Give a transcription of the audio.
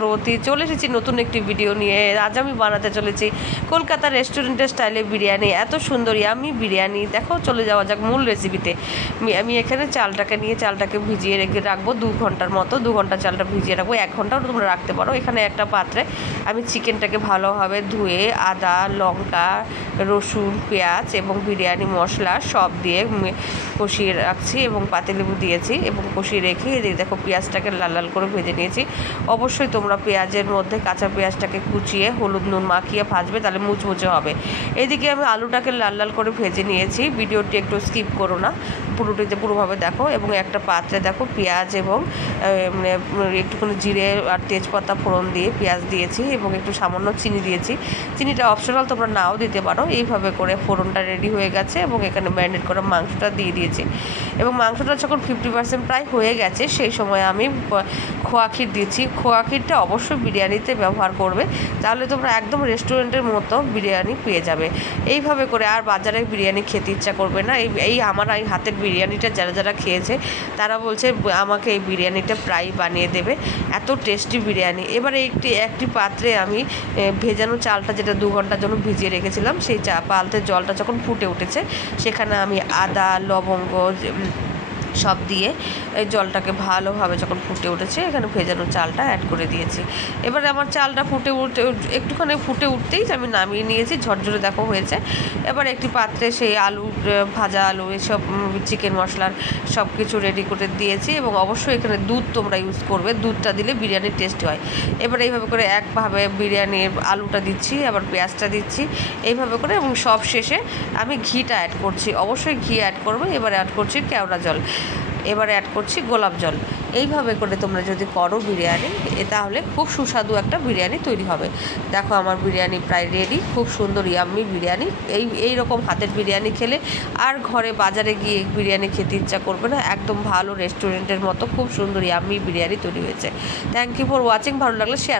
চক্রবর্তী। চলে এসেছি নতুন একটি ভিডিও নিয়ে। আজ আমি বানাতে চলেছি কলকাতার রেস্টুরেন্টের স্টাইলে বিরিয়ানি। এত সুন্দর ইয়ামি বিরিয়ানি। দেখো, চলে যাওয়া যাক মূল রেসিপিতে। আমি এখানে চালটাকে ভিজিয়ে রেখে রাখবো 2 ঘন্টার মতো। 2 ঘন্টা চালটা ভিজিয়ে রাখবো, 1 ঘন্টাও তোমরা রাখতে পারো। এখানে একটা পাত্রে আমি চিকেনটাকে ভালোভাবে ধুয়ে আদা, লঙ্কা, রসুন, পেঁয়াজ এবং বিরিয়ানি মশলা সব দিয়ে কষিয়ে রাখছি এবং পাতিলেবু দিয়েছি এবং কষিয়ে রেখে এদিকে দেখো পেঁয়াজটাকে লাল লাল করে ভেজে নিয়েছি। অবশ্যই তোমরা পেঁয়াজের মধ্যে কাঁচা পেঁয়াজটাকে কুচিয়ে হলুদ নুন মাখিয়ে ভাজবে, তাহলে মুচমুচে হবে। এদিকে আমি আলুটাকে লাল লাল করে ভেজে নিয়েছি। ভিডিওটি একটু স্কিপ করো না, পুরোভাবে দেখো। এবং একটা পাত্রে দেখো পেঁয়াজ এবং একটুখানি জিরে আর তেজপাতা ফোড়ন দিয়ে পেঁয়াজ দিয়েছি এবং একটু সামান্য চিনি দিয়েছি। চিনিটা অপশনাল, তোমরা নাও দিতে পারো। এইভাবে করে ফোড়নটা রেডি হয়ে গেছে এবং এখানে ম্যারিনেট করা মাংসটা দিয়ে দিয়েছি। এবং মাংসটা যখন 50% প্রায় হয়ে গেছে, সেই সময় আমি খোয়া ক্ষীর দিচ্ছি। খোয়া ক্ষীরটা অবশ্যই বিরিয়ানিতে ব্যবহার করবে, তাহলে তোমরা একদম রেস্টুরেন্টের মতো বিরিয়ানি পেয়ে যাবে। এইভাবে করে আর বাজারে বিরিয়ানি খেতে ইচ্ছা করবে না। এই আমার এই হাতের বিরিয়ানিটা যারা খেয়েছে তারা বলছে আমাকে এই বিরিয়ানিটা প্রায় বানিয়ে দেবে, এত টেস্টি বিরিয়ানি। এবারে একটি পাত্রে আমি ভেজানো চালটা, যেটা 2 ঘন্টার জন্য ভিজিয়ে রেখেছিলাম, সেই পাত্রের জলটা যখন ফুটে উঠেছে, সেখানে আমি আদা, লবঙ্গ সব দিয়ে এই জলটাকে ভালোভাবে যখন ফুটে উঠেছে, এখানে ভেজানো চালটা অ্যাড করে দিয়েছি। এবারে আমার চালটা একটুখানি ফুটে উঠতেই আমি নামিয়ে নিয়েছি। ঝরঝরে দেখো হয়েছে। এবার একটি পাত্রে সেই ভাজা আলু এসব চিকেন মশলার সব কিছু রেডি করে দিয়েছি এবং অবশ্যই এখানে দুধ তোমরা ইউজ করবে, দুধটা দিলে বিরিয়ানির টেস্ট হয়। এবার এইভাবে করে একভাবে বিরিয়ানির আলুটা দিচ্ছি, আবার পেঁয়াজটা দিচ্ছি এইভাবে করে, এবং সব শেষে আমি ঘিটা অ্যাড করছি। অবশ্যই ঘি অ্যাড করবে। এবার অ্যাড করছি কেওড়া জল, এবারে অ্যাড করছি গোলাপ জল। এইভাবে করে তোমরা যদি করো বিরিয়ানি, তাহলে খুব সুস্বাদু একটা বিরিয়ানি তৈরি হবে। দেখো আমার বিরিয়ানি প্রায় রেডি। খুব সুন্দর ইয়াম্মি বিরিয়ানি। এই রকম হাতের বিরিয়ানি খেলে আর ঘরে বাজারে গিয়ে বিরিয়ানি খেতে ইচ্ছা করবে না। একদম ভালো রেস্টুরেন্টের মতো খুব সুন্দর ইয়াম্মি বিরিয়ানি তৈরি হয়েছে। Thank you for watching. ভালো লাগলে শেয়ার।